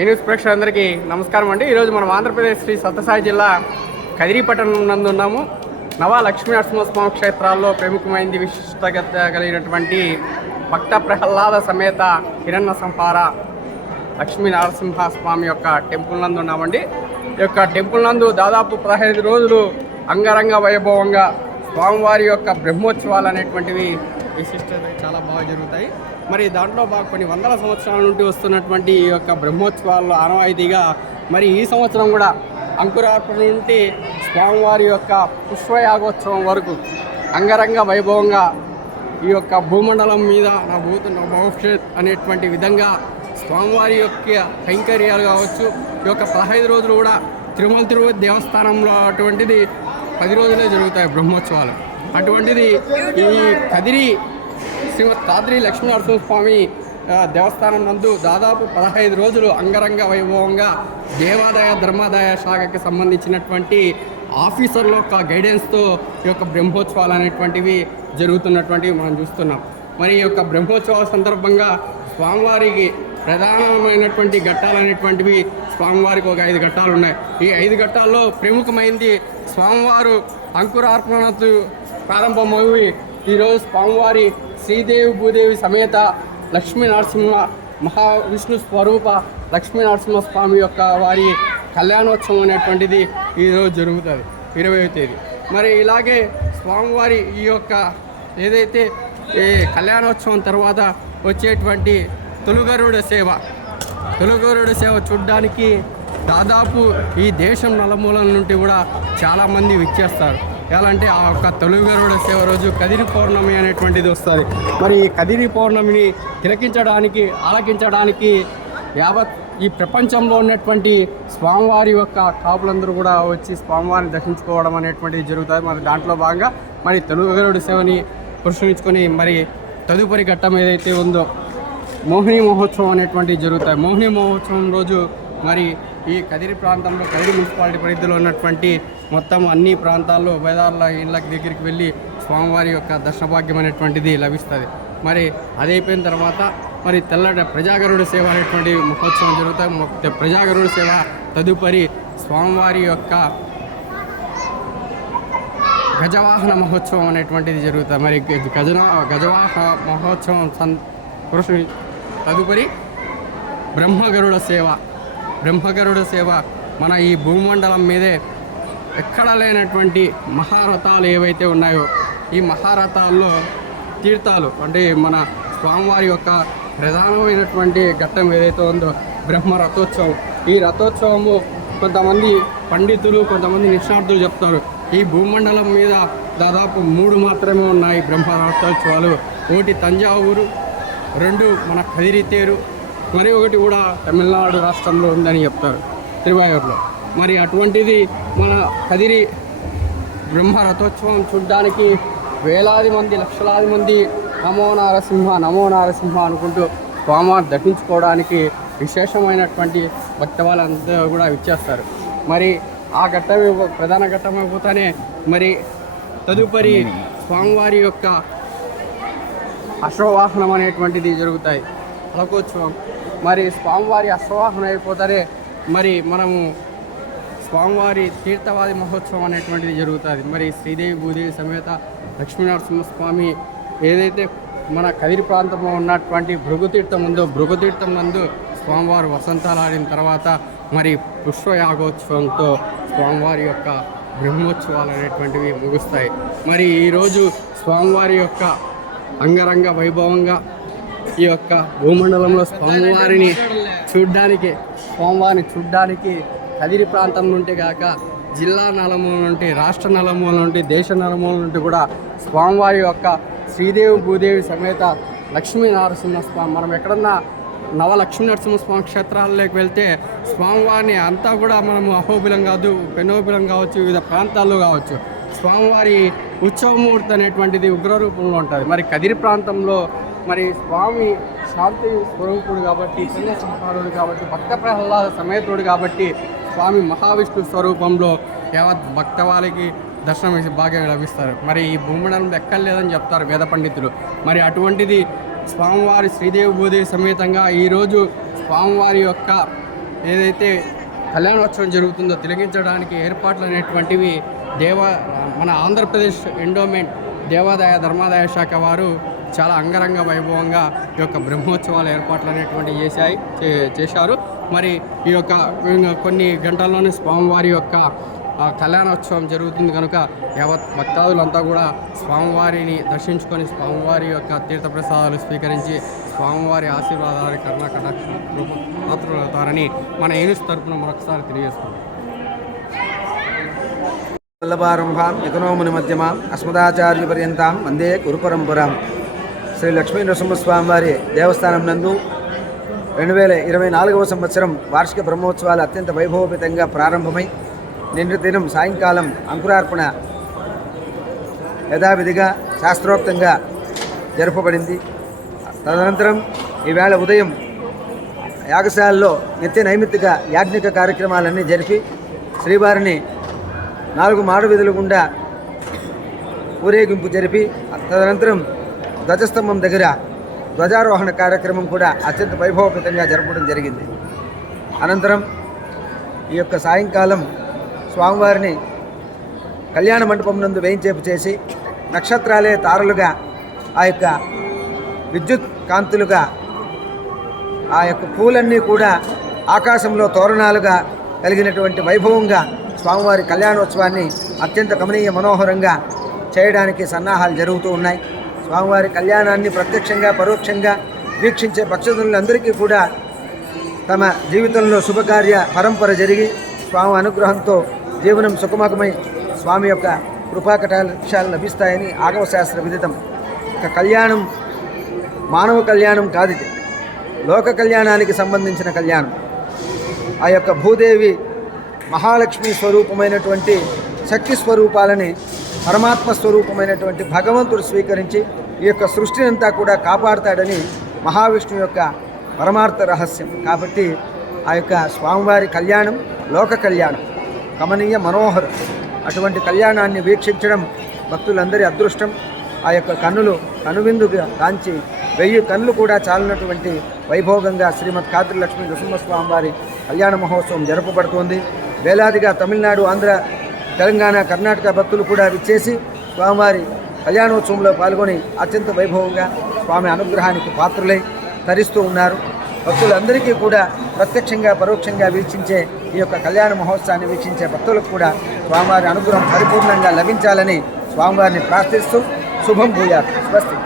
ఈ న్యూస్ ప్రేక్షకులందరికీ నమస్కారం అండి. ఈరోజు మనం ఆంధ్రప్రదేశ్ శ్రీ సత్యసాయి జిల్లా కదిరిపట్టణం నందు ఉన్నాము. నవ లక్ష్మీ నరసింహస్వామి క్షేత్రాల్లో ప్రముఖమైనది విశిష్టత కలిగినటువంటి భక్త ప్రహ్లాద సమేత హిరణ్య సంహార లక్ష్మీ నరసింహస్వామి యొక్క టెంపుల్ నందు ఉన్నామండి. ఈ యొక్క టెంపుల్ నందు దాదాపు పదహైదు రోజులు అంగరంగ వైభవంగా స్వామివారి యొక్క బ్రహ్మోత్సవాలు అనేటువంటివి విశిష్టత చాలా బాగా జరుగుతాయి. మరి దాంట్లో బాగా కొన్ని వందల సంవత్సరాల నుండి వస్తున్నటువంటి ఈ యొక్క బ్రహ్మోత్సవాల్లో ఆనవాయితీగా మరి ఈ సంవత్సరం కూడా అంకురార్పణ నుండి స్వామివారి యొక్క పుష్పయాగోత్సవం వరకు అంగరంగ వైభవంగా ఈ యొక్క భూమండలం మీద నా భూత భవిష్యత్ అనేటువంటి విధంగా స్వామివారి యొక్క కైంకర్యాలు కావచ్చు ఈ యొక్క పదహైదు రోజులు కూడా తిరుమల తిరుపతి దేవస్థానంలో అటువంటిది పది రోజులే జరుగుతాయి బ్రహ్మోత్సవాలు. అటువంటిది ఈ కదిరి శ్రీ తాద్రి లక్ష్మీనరసింహస్వామి ఆ, దేవస్థానం నందు దాదాపు పదహైదు రోజులు అంగరంగ వైభవంగా దేవాదాయ ధర్మాదాయ శాఖకి సంబంధించినటువంటి ఆఫీసర్ల యొక్క గైడెన్స్తో ఈ యొక్క బ్రహ్మోత్సవాలు అనేటువంటివి జరుగుతున్నటువంటివి మనం చూస్తున్నాం. మరి ఈ యొక్క బ్రహ్మోత్సవాల సందర్భంగా స్వామివారికి ప్రధానమైనటువంటి ఘట్టాలు అనేటువంటివి స్వామివారికి ఒక ఐదు ఘట్టాలు ఉన్నాయి. ఈ ఐదు ఘట్టాల్లో ప్రముఖమైంది స్వామివారు అంకురార్పణతో ప్రారంభమవి ఈరోజు స్వామివారి శ్రీదేవి భూదేవి సమేత లక్ష్మీ నరసింహ మహావిష్ణు స్వరూప లక్ష్మీ నరసింహ స్వామి యొక్క వారి కళ్యాణోత్సవం అనేటువంటిది ఈరోజు జరుగుతుంది ఇరవై తేదీ. మరి ఇలాగే స్వామివారి ఈ యొక్క ఏదైతే ఈ కళ్యాణోత్సవం తర్వాత వచ్చేటువంటి తొలుగరుడ సేవ తొలుగరుడ సేవ చూడడానికి దాదాపు ఈ దేశం నలుమూలల నుండి కూడా చాలామంది విచ్చేస్తారు. ఎలా అంటే ఆ యొక్క తొలుగరుడ సేవ రోజు కదిరి పౌర్ణమి అనేటువంటిది వస్తుంది. మరి ఈ కదిరి పౌర్ణమిని తిలకించడానికి ఆలకించడానికి యావత్ ఈ ప్రపంచంలో ఉన్నటువంటి స్వామివారి యొక్క కాపులందరూ కూడా వచ్చి స్వామివారిని దర్శించుకోవడం అనేటువంటిది జరుగుతుంది. మరి దాంట్లో భాగంగా మరి తెలుగుగరుడు సేవని పురస్కరించుకొని మరి తదుపరి ఘట్టం ఏదైతే ఉందో మోహిని మహోత్సవం అనేటువంటివి జరుగుతాయి మోహిని మహోత్సవం రోజు మరి ఈ కదిరి ప్రాంతంలో కదిరి మున్సిపాలిటీ పరిధిలో ఉన్నటువంటి మొత్తం అన్ని ప్రాంతాల్లో ఉభయదారుల ఇళ్ళ దగ్గరికి వెళ్ళి స్వామివారి యొక్క దర్శన భాగ్యం అనేటువంటిది లభిస్తుంది. మరి అది అయిపోయిన తర్వాత మరి తెల్లట ప్రజాగరుడు సేవ అనేటువంటి మహోత్సవం జరుగుతాయి ప్రజాగరుడు సేవ తదుపరి స్వామివారి యొక్క గజవాహన మహోత్సవం అనేటువంటిది జరుగుతుంది మరి గజన గజవాహన మహోత్సవం సన్ తదుపరి బ్రహ్మగరుడ సేవ బ్రహ్మగరుడు సేవ మన ఈ భూమండలం మీదే ఎక్కడ లేనటువంటి మహారథాలు ఏవైతే ఉన్నాయో ఈ మహారథాల్లో తీర్థాలు అంటే మన స్వామివారి యొక్క ప్రధానమైనటువంటి ఘట్టం ఏదైతే ఉందో బ్రహ్మ రథోత్సవం. ఈ రథోత్సవము కొంతమంది పండితులు కొంతమంది నిష్ణార్థులు చెప్తారు ఈ భూమండలం మీద దాదాపు మూడు మాత్రమే ఉన్నాయి బ్రహ్మ రథోత్సవాలు. ఒకటి తంజావూరు రెండు మన కదిరితేరు మరి ఒకటి కూడా తమిళనాడు రాష్ట్రంలో ఉందని చెప్తారు తిరువాయూరులో. మరి అటువంటిది మన కదిరి బ్రహ్మ రథోత్సవం చూడడానికి వేలాది మంది లక్షలాది మంది నమో నారసింహ నమో నారసింహ అనుకుంటూ స్వామివారిని దర్శించుకోవడానికి విశేషమైనటువంటి భక్త వాళ్ళంతా కూడా ఇచ్చేస్తారు మరి ఆ ఘట్టం ప్రధాన ఘట్టం అయిపోతానే మరి తదుపరి స్వామివారి యొక్క అశ్వవాహనం అనేటువంటిది జరుగుతాయి. అలకోత్సవం. మరి స్వామివారి అశ్వవాహనం అయిపోతారే మరి మనము స్వామివారి తీర్థవాది మహోత్సవం అనేటువంటిది జరుగుతుంది. మరి శ్రీదేవి భూదేవి సమేత లక్ష్మీనరసింహస్వామి ఏదైతే మన కదిరి ప్రాంతంలో ఉన్నటువంటి భృగుతీర్థం ఉందో భృగుతీర్థం నందు స్వామివారు వసంతాలు ఆడిన తర్వాత మరి పుష్పయాగోత్సవంతో స్వామివారి యొక్క బ్రహ్మోత్సవాలు అనేటువంటివి ముగుస్తాయి. మరి ఈరోజు స్వామివారి యొక్క అంగరంగ వైభవంగా ఈ యొక్క భూమండలంలో స్వామివారిని చూడ్డానికి స్వామివారిని చూడ్డానికి కదిరి ప్రాంతం నుండి కాక జిల్లా నలమూల నుండి రాష్ట్ర నలమూల నుండి దేశ నలమూల నుండి కూడా స్వామివారి యొక్క శ్రీదేవి భూదేవి సమేత లక్ష్మీ నరసింహస్వామి మనం ఎక్కడన్నా నవ లక్ష్మీ నరసింహస్వామి క్షేత్రాల్లోకి వెళ్తే స్వామివారిని అంతా కూడా మనము అహోబిలం కాదు పెనోబిలం కావచ్చు వివిధ ప్రాంతాల్లో కావచ్చు. స్వామివారి ఉత్సవమూర్తి అనేటువంటిది ఉగ్రరూపంలో ఉంటుంది. మరి కదిరి ప్రాంతంలో మరి స్వామి శాంతి స్వరూపుడు కాబట్టి పుణ్య సంహారుడు కాబట్టి భక్త ప్రహ్లాద సమేతుడు కాబట్టి స్వామి మహావిష్ణు స్వరూపంలో యావత్ భక్త వాళ్ళకి దర్శనం వేసి భాగ్యం లభిస్తారు. మరి ఈ భూమండలం ఎక్కర్లేదని చెప్తారు వేద పండితులు. మరి అటువంటిది స్వామివారి శ్రీదేవి భూదేవి సమేతంగా ఈరోజు స్వామివారి యొక్క ఏదైతే కళ్యాణోత్సవం జరుగుతుందో తిలగించడానికి ఏర్పాట్లు అనేటువంటివి దేవ మన ఆంధ్రప్రదేశ్ ఎండోమెంట్ దేవాదాయ ధర్మాదాయ శాఖ వారు చాలా అంగరంగ వైభవంగా ఈ యొక్క బ్రహ్మోత్సవాల ఏర్పాట్లు అనేటువంటి చేశాయి చేశారు. మరి ఈ యొక్క కొన్ని గంటల్లోనే స్వామివారి యొక్క కళ్యాణోత్సవం జరుగుతుంది కనుక యావత్ భక్తాదులంతా కూడా స్వామివారిని దర్శించుకొని స్వామివారి యొక్క తీర్థప్రసాదాలు స్వీకరించి స్వామివారి ఆశీర్వాదాలు కర్ణాకటాక్ష పాత్రలవుతారని మన ఏనుస్ తరపున మరొకసారి తెలియజేస్తున్నాం. వల్లభారంభాం ఎకనోముని మధ్యమాం అస్మదాచార్యపర్యంతాం వందే గురుపరంపరాం శ్రీ లక్ష్మీ నరసింహస్వామి వారి దేవస్థానం నందు రెండు వేల ఇరవై నాలుగవ సంవత్సరం వార్షిక బ్రహ్మోత్సవాలు అత్యంత వైభవపేతంగా ప్రారంభమై నిన్న దినం సాయంకాలం అంకురార్పణ యథావిధిగా శాస్త్రోక్తంగా జరపబడింది. తదనంతరం ఈవేళ ఉదయం యాగశాలలో నిత్య నైమిత్తిక యాజ్ఞిక కార్యక్రమాలన్నీ జరిపి శ్రీవారిని నాలుగు మాడు వీధుల గుండా ఊరేగింపు జరిపి తదనంతరం ధ్వజస్తంభం దగ్గర ధ్వజారోహణ కార్యక్రమం కూడా అత్యంత వైభవపేతంగా జరపడం జరిగింది. అనంతరం ఈ యొక్క సాయంకాలం స్వామివారిని కళ్యాణ మండపం నందు వేయించేపు చేసి నక్షత్రాలే తారలుగా ఆ యొక్క విద్యుత్ కాంతులుగా ఆ యొక్క పూలన్నీ కూడా ఆకాశంలో తోరణాలుగా కలిగినటువంటి వైభవంగా స్వామివారి కళ్యాణోత్సవాన్ని అత్యంత గమనీయ మనోహరంగా చేయడానికి సన్నాహాలు జరుగుతూ ఉన్నాయి. స్వామివారి కళ్యాణాన్ని ప్రత్యక్షంగా పరోక్షంగా వీక్షించే పక్షదులందరికీ కూడా తమ జీవితంలో శుభకార్య పరంపర జరిగి స్వామి అనుగ్రహంతో జీవనం సుఖమగమై స్వామి యొక్క కృపాకటాక్షాలు లభిస్తాయని ఆగమశాస్త్ర విదితం. ఇక కళ్యాణం మానవ కళ్యాణం కాదు ఇది. లోక కళ్యాణానికి సంబంధించిన కళ్యాణం. ఆ యొక్క భూదేవి మహాలక్ష్మి స్వరూపమైనటువంటి శక్తి స్వరూపాలని పరమాత్మ స్వరూపమైనటువంటి భగవంతుడు స్వీకరించి ఈ యొక్క సృష్టిని అంతా కూడా కాపాడుతాడని మహావిష్ణు యొక్క పరమార్థ రహస్యం. కాబట్టి ఆ యొక్క స్వామివారి కళ్యాణం లోక కళ్యాణం కమనీయ మనోహరం అటువంటి కళ్యాణాన్ని వీక్షించడం భక్తులందరి అదృష్టం. ఆ యొక్క కన్నులు కనువిందుగా కాంచి వెయ్యి కన్నులు కూడా చాలినటువంటి వైభోగంగా శ్రీమద్ కాతిరి లక్ష్మీ నృసింహస్వామి వారి కళ్యాణ మహోత్సవం జరపబడుతోంది. వేలాదిగా తమిళనాడు ఆంధ్ర తెలంగాణ కర్ణాటక భక్తులు కూడా విచ్చేసి స్వామివారి కళ్యాణోత్సవంలో పాల్గొని అత్యంత వైభవంగా స్వామి అనుగ్రహానికి పాత్రులై తరిస్తూ ఉన్నారు. భక్తులందరికీ కూడా ప్రత్యక్షంగా పరోక్షంగా వీక్షించే ఈ యొక్క కళ్యాణ మహోత్సవాన్ని వీక్షించే భక్తులకు కూడా స్వామివారి అనుగ్రహం పరిపూర్ణంగా లభించాలని స్వామివారిని ప్రార్థిస్తూ శుభం భూయాత్. స్వస్తి.